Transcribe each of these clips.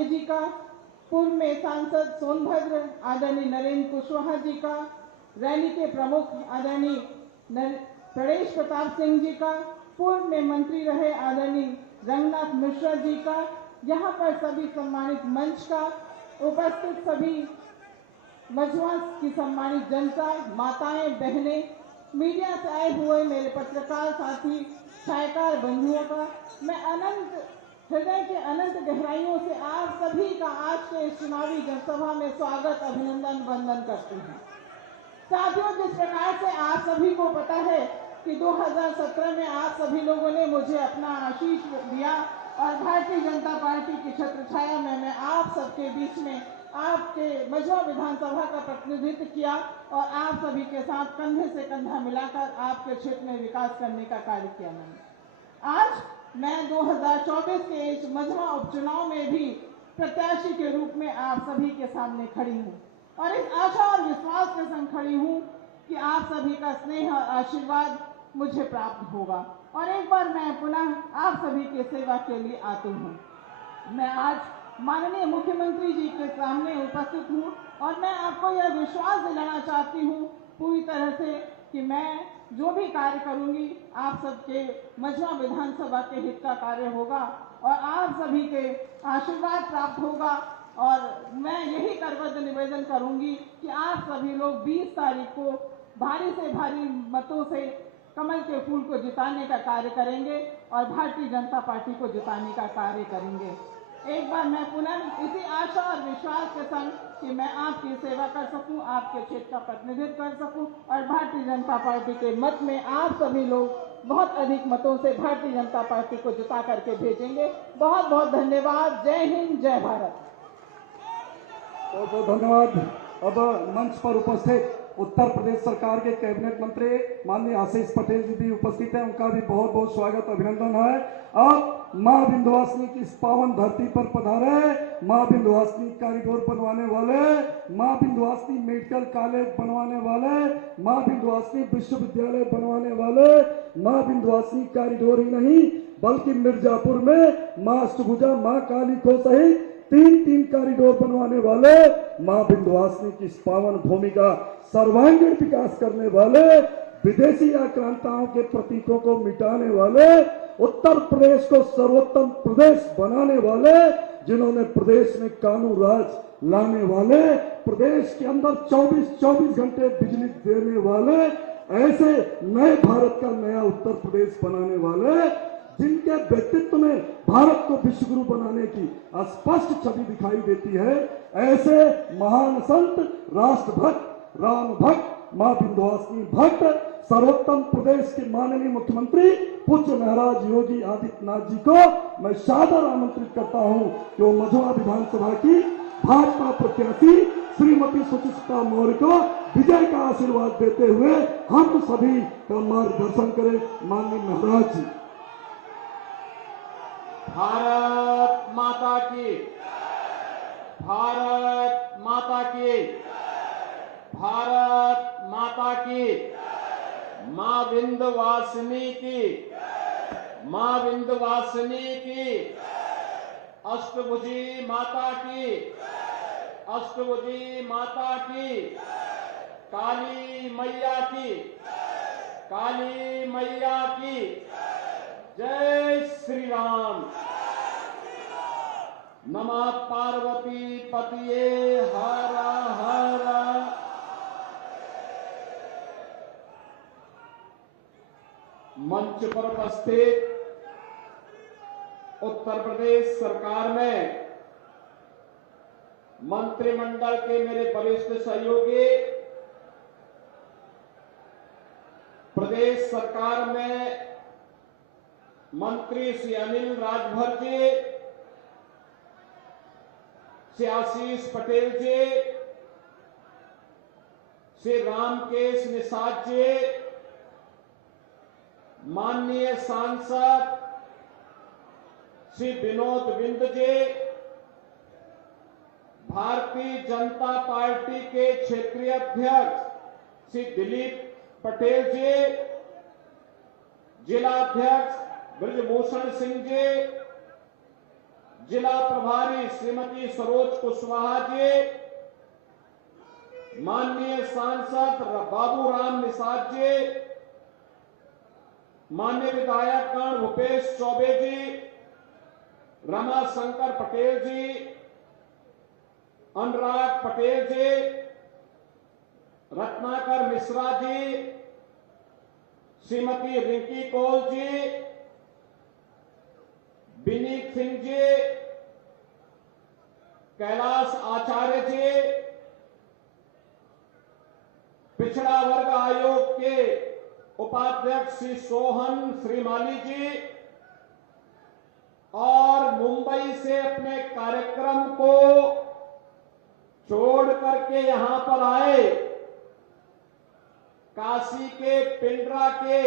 पांडे जी का, पूर्व में सांसद सोनभद्र आदरणीय नरेंद्र कुशवाहा जी का, रैली के प्रमुख आदरणीय प्रदेश प्रताप सिंह जी का, पूर्व में मंत्री रहे आदरणीय रंगनाथ मिश्रा जी का, यहाँ पर सभी सम्मानित मंच का, उपस्थित सभी मझवा की सम्मानित जनता, माताएं, बहनें, मीडिया से आए हुए मेरे पत्रकार साथी, छायाकार बंधुओं का मैं अनंत हृदय के अनंत गहराइयों से आप सभी का आज के इस चुनावी जनसभा में स्वागत, अभिनंदन, वंदन करती हूँ। साथियों, जिस प्रकार से आप सभी को पता है कि 2017 में आप सभी लोगों ने मुझे अपना आशीष दिया और भारतीय जनता पार्टी की छत्र छाया में मैं आप सबके बीच में आपके मझवा विधानसभा का प्रतिनिधित्व किया और आप सभी के साथ कंधे से कंधा मिलाकर आपके क्षेत्र में विकास करने का कार्य किया मैंने। आज मैं 2024 के इस मझवा उपचुनाव में भी प्रत्याशी के रूप में आप सभी के सामने खड़ी हूँ और इस आशा और विश्वास के संग खड़ी हूँ कि आप सभी का स्नेह और आशीर्वाद मुझे प्राप्त होगा और एक बार मैं पुनः आप सभी के सेवा के लिए आती हूँ। मैं आज माननीय मुख्यमंत्री जी के सामने उपस्थित हूँ और मैं आपको यह विश्वास दिलाना चाहती हूँ पूरी तरह से कि मैं जो भी कार्य करूंगी आप सबके मझवा विधानसभा के हित का कार्य होगा और आप सभी के आशीर्वाद प्राप्त होगा और मैं यही करबद्ध निवेदन करूंगी कि आप सभी लोग 20 तारीख को भारी से भारी मतों से कमल के फूल को जिताने का कार्य करेंगे और भारतीय जनता पार्टी को जिताने का कार्य करेंगे। एक बार मैं पुनः इसी आशा और विश्वास के संग कि मैं आपकी सेवा कर सकूं, आपके क्षेत्र का प्रतिनिधित्व कर सकूं और भारतीय जनता पार्टी के मत में आप सभी लोग बहुत अधिक मतों से भारतीय जनता पार्टी को जिता करके भेजेंगे। बहुत बहुत धन्यवाद। जय हिंद, जय भारत। बहुत बहुत धन्यवाद। अब मंच पर उपस्थित उत्तर प्रदेश सरकार के कैबिनेट मंत्री माननीय आशीष पटेल जी भी उपस्थित हैं, उनका भी बहुत बहुत स्वागत, अभिनंदन है। अब मां विंध्यवासिनी की इस पावन धरती पर पधारे मां विंध्यवासिनी कॉरिडोर बनवाने वाले, मां विंध्यवासिनी मेडिकल कॉलेज बनवाने वाले, मां विंध्यवासिनी विश्वविद्यालय बनवाने वाले, मां विंध्यवासिनी कॉरिडोर ही नहीं बल्कि मिर्जापुर में मां सुभुजा, मां काली को सहित तीन कॉरिडोर बनवाने वाले, मां विंध्यवासिनी की इस पावन भूमि का सर्वांगीण विकास करने वाले, विदेशी आक्रांताओं के प्रतीकों को मिटाने वाले, उत्तर प्रदेश को सर्वोत्तम प्रदेश बनाने वाले, जिन्होंने प्रदेश में कानून राज लाने वाले, प्रदेश के अंदर 24 घंटे बिजली देने वाले, ऐसे नए भारत का नया उत्तर प्रदेश बनाने वाले, जिनके व्यक्तित्व में भारत को विश्वगुरु बनाने की स्पष्ट छवि दिखाई देती है, ऐसे महान संत, राष्ट्रभक्त, राम भक्त, मां विंध्यवासिनी भक्त, सर्वोत्तम प्रदेश के माननीय मुख्यमंत्री पूज्य महाराज योगी आदित्यनाथ जी को मैं सादर आमंत्रित करता हूं कि वो मझवा विधानसभा की भाजपा प्रत्याशी श्रीमती सुचित्रा मौर्य को विजय का आशीर्वाद देते हुए हम सभी का मार्गदर्शन करें। माननीय महाराज जी। भारत माता की, भारत माता की, भारत माता की, मां विंध्यवासिनी की, मां विंध्यवासिनी की, अष्टभुजी माता की, अष्टभुजी माता की, काली मैया की, काली मैया की, जय श्री राम। नमः पार्वती पतिये हर हर। मंच पर उपस्थित उत्तर प्रदेश सरकार में मंत्रिमंडल के मेरे वरिष्ठ सहयोगी, प्रदेश सरकार में मंत्री श्री अनिल राजभर जी, श्री आशीष पटेल जी, श्री रामकेश निषाद जी, माननीय सांसद श्री विनोद बिंद जी, भारतीय जनता पार्टी के क्षेत्रीय अध्यक्ष श्री दिलीप पटेल जी, जिला अध्यक्ष ब्रजभूषण सिंह जी, जिला प्रभारी श्रीमती सरोज कुशवाहा जी, माननीय सांसद बाबूराम निषाद जी, माननीय विधायकगण भूपेश चौबे जी, रमा शंकर पटेल जी, अनुराग पटेल जी, रत्नाकर मिश्रा जी, श्रीमती रिंकी कौल जी, विनीत सिंह जी, कैलाश आचार्य जी, पिछड़ा वर्ग आयोग के उपाध्यक्ष श्री सोहन श्रीमाली जी और मुंबई से अपने कार्यक्रम को छोड़ करके यहां पर आए काशी के पिंडरा के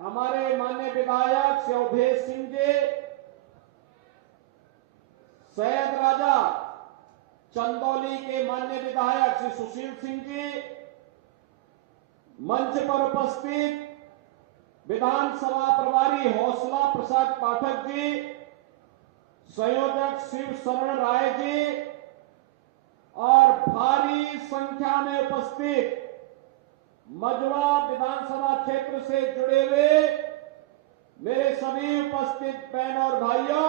हमारे माननीय विधायक श्री अवधेश सिंह जी, सैयद राजा चंदौली के माननीय विधायक श्री सुशील सिंह जी, मंच पर उपस्थित विधानसभा प्रभारी हौसला प्रसाद पाठक जी, संयोजक शिव शरण राय जी और भारी संख्या में उपस्थित मझवा विधानसभा क्षेत्र से जुड़े हुए मेरे सभी उपस्थित बहनों और भाइयों,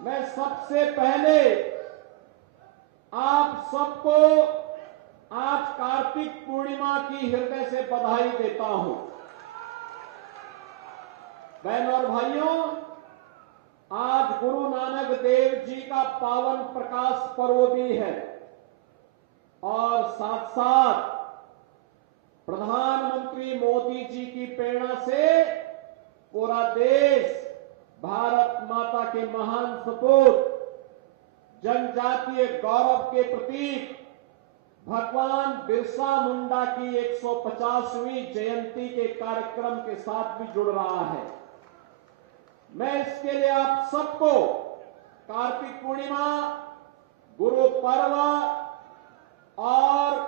मैं सबसे पहले आप सबको आज कार्तिक पूर्णिमा की हृदय से बधाई देता हूं। बहनों और भाइयों, आज गुरु नानक देव जी का पावन प्रकाश पर्व भी है और साथ साथ प्रधानमंत्री मोदी जी की प्रेरणा से पूरा देश भारत माता के महान सपूत जनजातीय गौरव के प्रतीक भगवान बिरसा मुंडा की 150वीं जयंती के कार्यक्रम के साथ भी जुड़ रहा है। मैं इसके लिए आप सबको कार्तिक पूर्णिमा, गुरु पर्व और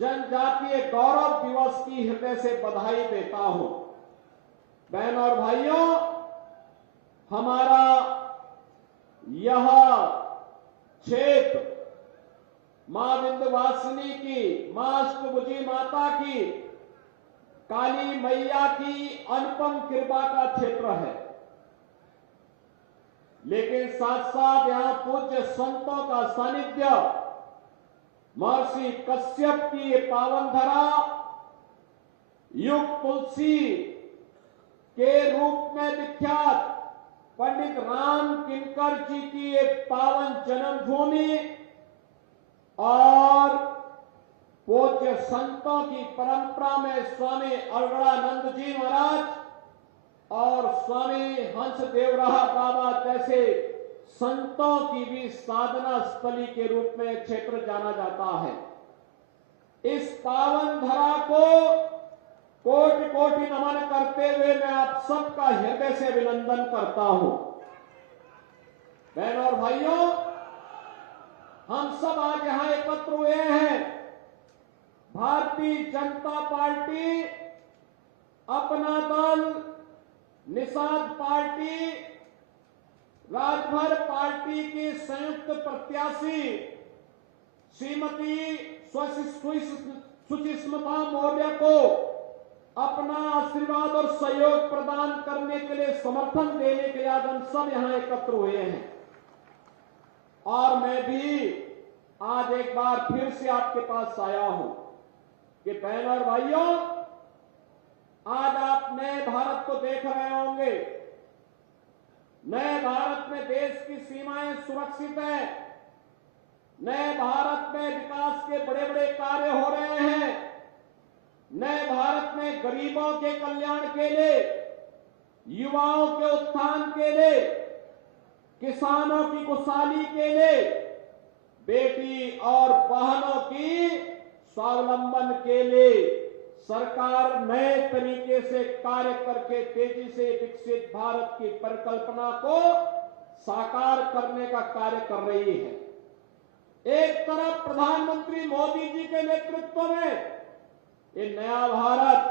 जनजातीय गौरव दिवस की हृदय से बधाई देता हूं। बहनों और भाइयों, हमारा यह क्षेत्र मां विंध्यवासिनी की, मां अष्टभुजी माता की, काली मैया की अनुपम कृपा का क्षेत्र है, लेकिन साथ साथ यहां पूज्य संतों का सानिध्य, महर्षि कश्यप की ये पावन धरा, युग तुलसी के रूप में विख्यात पंडित राम किंकर जी की एक पावन जन्मभूमि और पूज्य संतों की परंपरा में स्वामी अलगड़ानंद जी महाराज और स्वामी हंसदेवराह बाबा जैसे संतों की भी साधना स्थली के रूप में क्षेत्र जाना जाता है। इस पावन धरा को कोटि कोटि नमन करते हुए मैं आप सबका हृदय से अभिनंदन करता हूं। बहनों और भाइयों, हम सब आज यहां एकत्र हुए हैं। भारतीय जनता पार्टी, अपना दल, निषाद पार्टी, राजभर पार्टी की संयुक्त प्रत्याशी श्रीमती सुचिस्मिता मौर्य को अपना आशीर्वाद और सहयोग प्रदान करने के लिए, समर्थन देने के लिए आज हम सब यहां एकत्र हुए हैं। और मैं भी आज एक बार फिर से आपके पास आया हूं कि बहनों और भाइयों, आज आप नए भारत को देख रहे होंगे। नए भारत में देश की सीमाएं सुरक्षित है। नए भारत में विकास के बड़े बड़े कार्य हो रहे हैं। नए भारत में गरीबों के कल्याण के लिए, युवाओं के उत्थान के लिए, किसानों की खुशहाली के लिए, बेटी और बहनों की स्वावलंबन के लिए सरकार नए तरीके से कार्य करके तेजी से विकसित भारत की परिकल्पना को साकार करने का कार्य कर रही है। एक तरफ प्रधानमंत्री मोदी जी के नेतृत्व में ये नया भारत,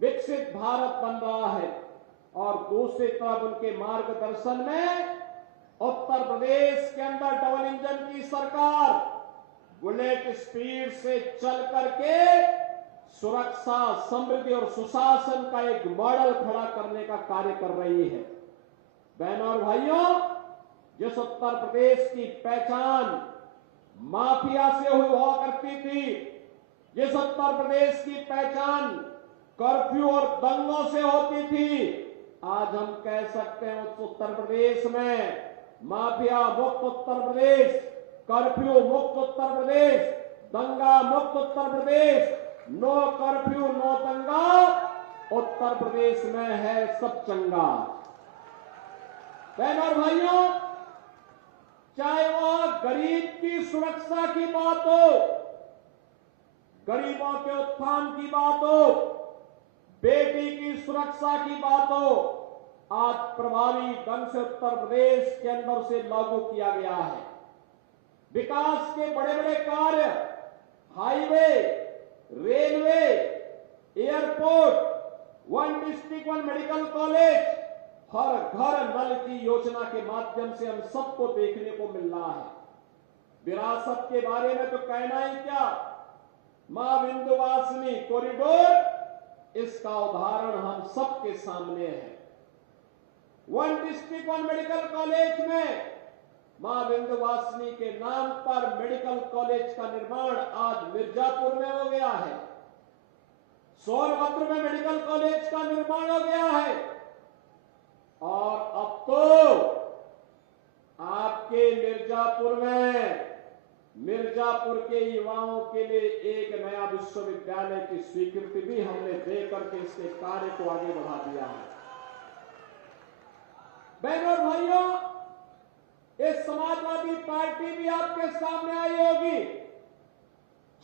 विकसित भारत बन रहा है और दूसरी तरफ उनके मार्गदर्शन में उत्तर प्रदेश के अंदर डबल इंजन की सरकार बुलेट स्पीड से चल करके सुरक्षा, समृद्धि और सुशासन का एक मॉडल खड़ा करने का कार्य कर रही है। बहनों और भाइयों, जिस उत्तर प्रदेश की पहचान माफिया से हुआ करती थी, जिस उत्तर प्रदेश की पहचान कर्फ्यू और दंगों से होती थी, आज हम कह सकते हैं उस उत्तर प्रदेश में माफिया मुक्त उत्तर प्रदेश, कर्फ्यू मुक्त उत्तर प्रदेश, दंगा मुक्त Uttar Pradesh, no curfew no दंगा उत्तर प्रदेश में है सब चंगा। बहनों और भाइयों, चाहे वह गरीब की सुरक्षा की बात हो, गरीबों के उत्थान की बात हो, बेटी की सुरक्षा की बात हो, आज प्रभावी ढंग से उत्तर प्रदेश के अंदर से लागू किया गया है। विकास के बड़े बड़े कार्य, highway, railway, airport, one district one medical college, हर घर नल की योजना के माध्यम से हम सबको देखने को मिल रहा है। विरासत के बारे में तो कहना ही क्या, मां विंध्यवासिनी कॉरिडोर इसका उदाहरण हम सबके सामने है। One district one medical college में मां विंध्यवासिनी के नाम पर मेडिकल कॉलेज का निर्माण आज मिर्जापुर में हो गया है। सोनभद्र में मेडिकल कॉलेज का निर्माण हो गया है और अब तो आपके मिर्जापुर के युवाओं के लिए एक नया विश्वविद्यालय की स्वीकृति भी हमने देकर के इसके कार्य को आगे बढ़ा दिया है। बहनों और भाइयों, इस समाजवादी पार्टी भी आपके सामने आई होगी।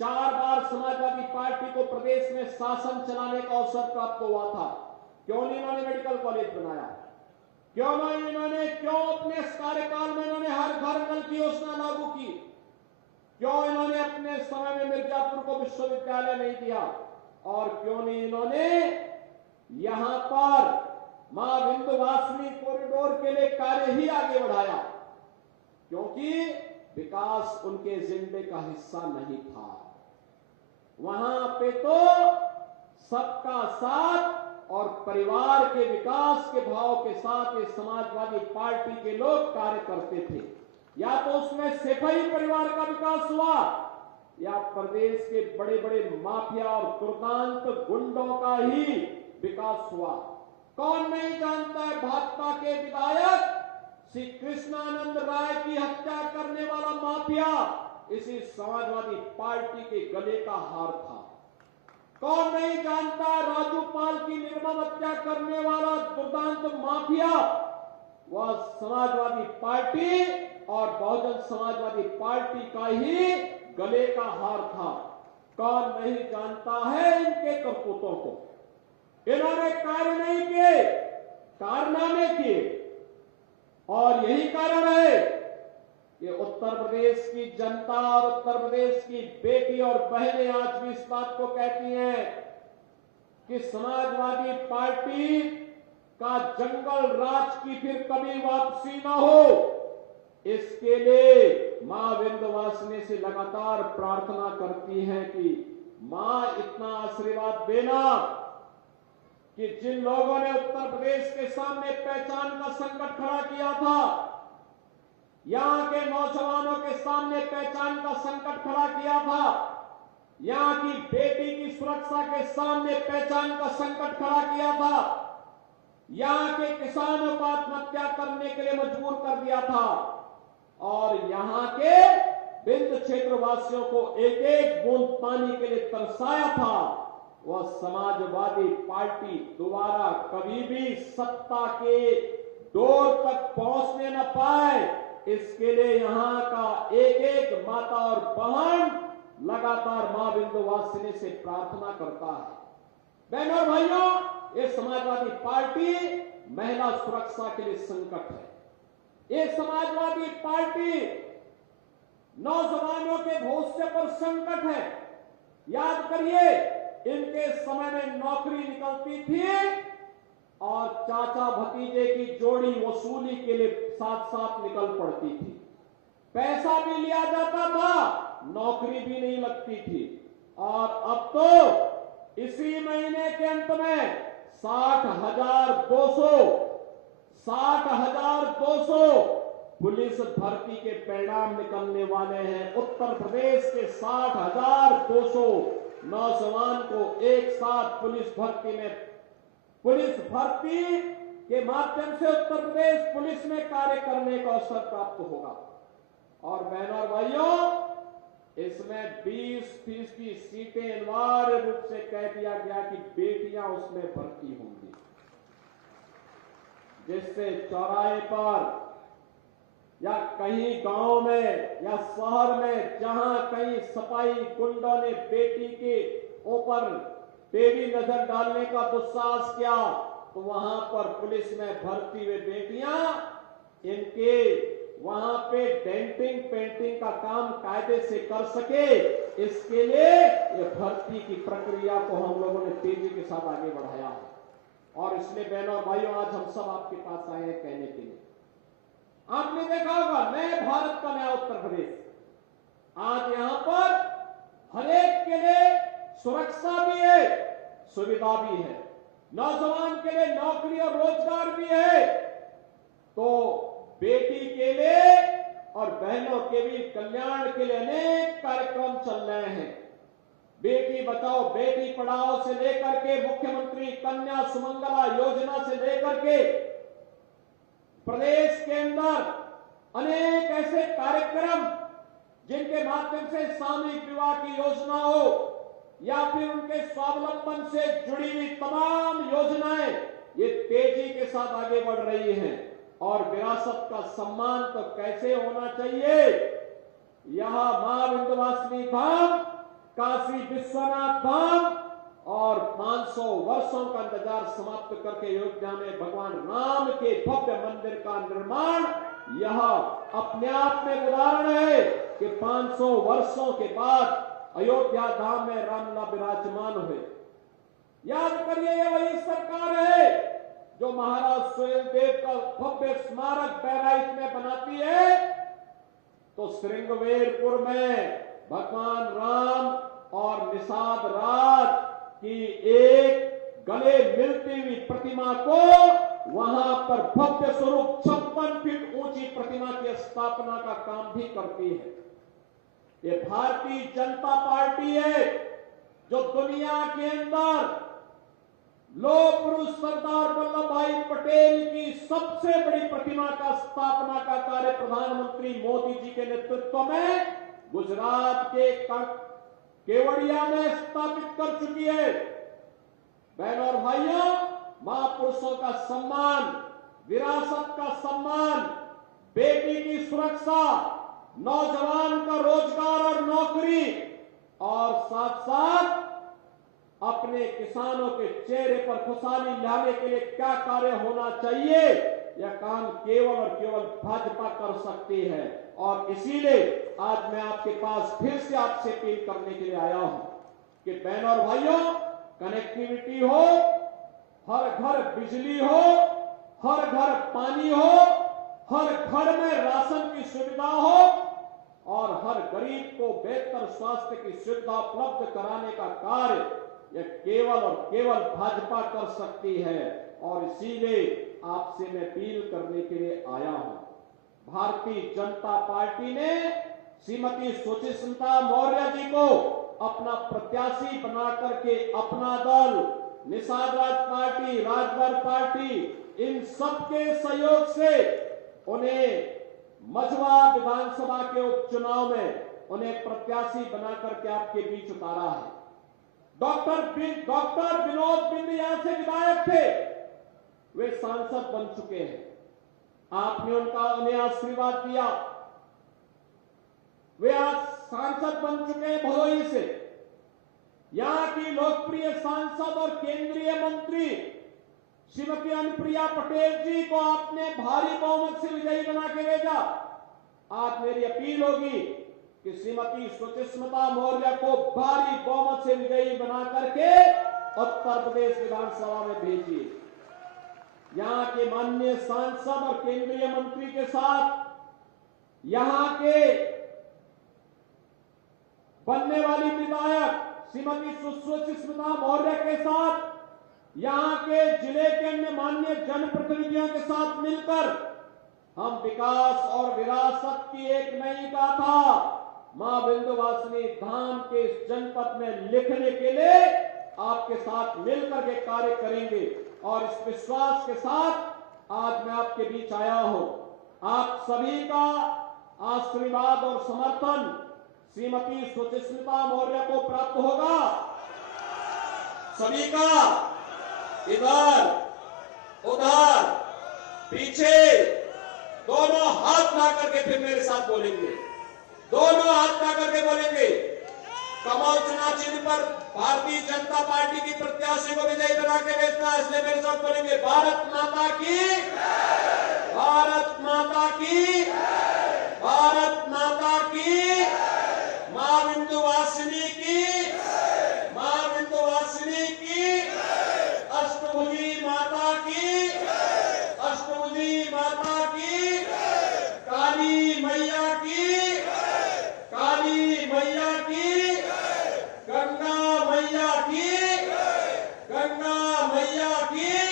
4 बार समाजवादी पार्टी को प्रदेश में शासन चलाने का अवसर प्राप्त हुआ था। क्यों नहीं इन्होंने मेडिकल कॉलेज बनाया? क्यों नहीं क्यों अपने कार्यकाल में इन्होंने हर घर नल की योजना लागू की? क्यों इन्होंने अपने समय में मिर्जापुर को विश्वविद्यालय नहीं दिया? और क्यों नहीं इन्होंने यहां पर मां विंध्यवासिनी कॉरिडोर के लिए कार्य ही आगे बढ़ाया? क्योंकि विकास उनके एजेंडे का हिस्सा नहीं था। वहां पे तो सबका साथ और परिवार के विकास के भाव के साथ ये समाजवादी पार्टी के लोग कार्य करते थे। या तो उसमें सिपाही परिवार का विकास हुआ या प्रदेश के बड़े बड़े माफिया और दुर्दांत गुंडों का ही विकास हुआ। कौन नहीं जानता है भाजपा के विधायक श्री कृष्णानंद राय की हत्या करने वाला माफिया इसी समाजवादी पार्टी के गले का हार था। कौन नहीं जानता राजू पाल की निर्मम हत्या करने वाला दुर्दांत माफिया वह समाजवादी पार्टी और बहुजन समाजवादी पार्टी का ही गले का हार था। कौन नहीं जानता है इनके करतूतों को? इन्होंने कार्य नहीं किए, कारनामे किए। और यही कारण है कि उत्तर प्रदेश की जनता और उत्तर प्रदेश की बेटी और बहनें आज भी इस बात को कहती हैं कि समाजवादी पार्टी का जंगल राज की फिर कभी वापसी ना हो। इसके लिए मां विंध्यवासिनी से लगातार प्रार्थना करती हैं कि मां इतना आशीर्वाद देना कि जिन लोगों ने उत्तर प्रदेश के सामने पहचान का संकट खड़ा किया था, यहां के नौजवानों के सामने पहचान का संकट खड़ा किया था, यहां की बेटी की सुरक्षा के सामने पहचान का संकट खड़ा किया था, यहां के किसानों को आत्महत्या करने के लिए मजबूर कर दिया था और यहां के विंध्य क्षेत्र वासियों को एक एक बूंद पानी के लिए तरसाया था, वह समाजवादी पार्टी दोबारा कभी भी सत्ता के डोर तक पहुंचने न पाए। इसके लिए यहां का एक एक माता और बहन लगातार मां विंध्यवासिनी से प्रार्थना करता है। बहनों और भाइयों, ये समाजवादी पार्टी महिला सुरक्षा के लिए संकट है। ये समाजवादी पार्टी नौजवानों के भविष्य पर संकट है। याद करिए, इनके समय में नौकरी निकलती थी और चाचा भतीजे की जोड़ी वसूली के लिए साथ साथ निकल पड़ती थी। पैसा भी लिया जाता था, नौकरी भी नहीं लगती थी। और अब तो इसी महीने के अंत में 60,200 पुलिस भर्ती के परिणाम निकलने वाले हैं। उत्तर प्रदेश के 60,200 नौजवान को एक साथ पुलिस भर्ती के माध्यम से उत्तर प्रदेश पुलिस में कार्य करने का अवसर प्राप्त होगा। और बहनों और भाइयों, इसमें 20% की सीटें अनिवार्य रूप से कह दिया गया कि बेटियां उसमें भर्ती होंगी, जिससे चौराहे पर या कहीं गांव में या शहर में जहां कहीं सफाई गुंडों ने बेटी के ऊपर टेढ़ी नजर डालने का दुस्साहस किया, तो वहां पर पुलिस में भर्ती हुए बेटियां इनके वहां पे डेंटिंग पेंटिंग का काम कायदे से कर सके, इसके लिए ये भर्ती की प्रक्रिया को हम लोगों ने तेजी के साथ आगे बढ़ाया है। और इसलिए बहनों और भाइयों, आज हम सब आपके पास आए हैं कहने के लिए। आपने देखा होगा नए भारत का नया उत्तर प्रदेश, आज यहां पर हर एक के लिए सुरक्षा भी है, सुविधा भी है, नौजवान के लिए नौकरी और रोजगार भी है। तो बेटी के लिए और बहनों के भी कल्याण के लिए अनेक कार्यक्रम चल रहे हैं। बेटी बचाओ बेटी पढ़ाओ से लेकर के मुख्यमंत्री कन्या सुमंगला योजना से लेकर के प्रदेश के अंदर अनेक ऐसे कार्यक्रम जिनके माध्यम से सामूहिक विवाह की योजना हो या फिर उनके स्वावलंबन से जुड़ी हुई तमाम योजनाएं ये तेजी के साथ आगे बढ़ रही हैं। और विरासत का सम्मान तो कैसे होना चाहिए, यहां मां विंध्यवासिनी धाम, काशी विश्वनाथ धाम और 500 वर्षों का इंतजार समाप्त करके अयोध्या में भगवान राम के भव्य मंदिर का निर्माण, यह अपने आप में उदाहरण है कि 500 वर्षों के बाद अयोध्या धाम में रामलला विराजमान हुए। याद करिए, ये वही सरकार है जो महाराज सुहेलदेव का भव्य स्मारक बहराइच में बनाती है, तो श्रृंगवेरपुर में भगवान राम और निषाद राज की एक गले मिलती हुई प्रतिमा को वहां पर भव्य स्वरूप 56 फीट ऊंची प्रतिमा की स्थापना का काम भी करती है। ये भारतीय जनता पार्टी है जो दुनिया के अंदर लौह पुरुष सरदार वल्लभ भाई पटेल की सबसे बड़ी प्रतिमा का स्थापना का कार्य प्रधानमंत्री मोदी जी के नेतृत्व में गुजरात के केवड़िया में स्थापित कर चुकी है। बहनों और भाइयों, महापुरुषों का सम्मान, विरासत का सम्मान, बेटी की सुरक्षा, नौजवान का रोजगार और नौकरी और साथ साथ अपने किसानों के चेहरे पर खुशहाली लाने के लिए क्या कार्य होना चाहिए, यह काम केवल और केवल भाजपा कर सकती है। और इसीलिए आज मैं आपके पास फिर से आपसे अपील करने के लिए आया हूं कि बहनों और भाइयों, कनेक्टिविटी हो, हर घर बिजली हो, हर घर पानी हो, हर घर में राशन की सुविधा हो और हर गरीब को बेहतर स्वास्थ्य की सुविधा उपलब्ध कराने का कार्य यह केवल और केवल भाजपा कर सकती है। और इसीलिए आपसे मैं अपील करने के लिए आया हूं। भारतीय जनता पार्टी ने श्रीमती सुचिस्मिता मौर्य जी को अपना प्रत्याशी बना करके अपना दल, निषाद राज पार्टी, राजभर पार्टी, इन सबके सहयोग से उन्हें मझवा विधानसभा के उपचुनाव में उन्हें प्रत्याशी बना करके आपके बीच उतारा है। डॉक्टर विनोद बिंद यहां से विधायक थे, वे सांसद बन चुके हैं। आपने उन्हें आशीर्वाद दिया, वे आज सांसद बन चुके हैं भदोही से। यहां की लोकप्रिय सांसद और केंद्रीय मंत्री श्रीमती अनुप्रिया पटेल जी को आपने भारी बहुमत से विजयी बना के भेजा। आज मेरी अपील होगी कि श्रीमती सुचिस्मिता मौर्य को भारी बहुमत से विजयी बना करके उत्तर प्रदेश विधानसभा में भेजिए। यहाँ के माननीय सांसद और केंद्रीय मंत्री के साथ यहाँ के बनने वाली विधायक श्रीमती सुस्मिता मौर्य के साथ यहाँ के जिले के अन्य माननीय जनप्रतिनिधियों के साथ मिलकर हम विकास और विरासत की एक नई गाथा मां विंध्यवासिनी धाम के इस जनपद में लिखने के लिए आपके साथ मिलकर के कार्य करेंगे। और इस विश्वास के साथ आज मैं आपके बीच आया हूं। आप सभी का आशीर्वाद और समर्थन श्रीमती सुस्मिता मौर्य को प्राप्त होगा। सभी का इधर उधर पीछे दोनों हाथ ला करके फिर मेरे साथ बोलेंगे, दोनों हाथ ला करके बोलेंगे। कमल चुनाव चिन्ह पर भारतीय जनता पार्टी की प्रत्याशी को विजयी बना के भेजना है, इसलिए मेरे साथ बोलेंगे भारत माता की, भारत माता की, भारत माता की, मां विंध्यवासिनी की, मां विंध्यवासिनी की, अष्टभुजी माता की, अष्टभुजी माता की, काली मैया की, काली मैया की, गंगा मैया की, गंगा मैया की।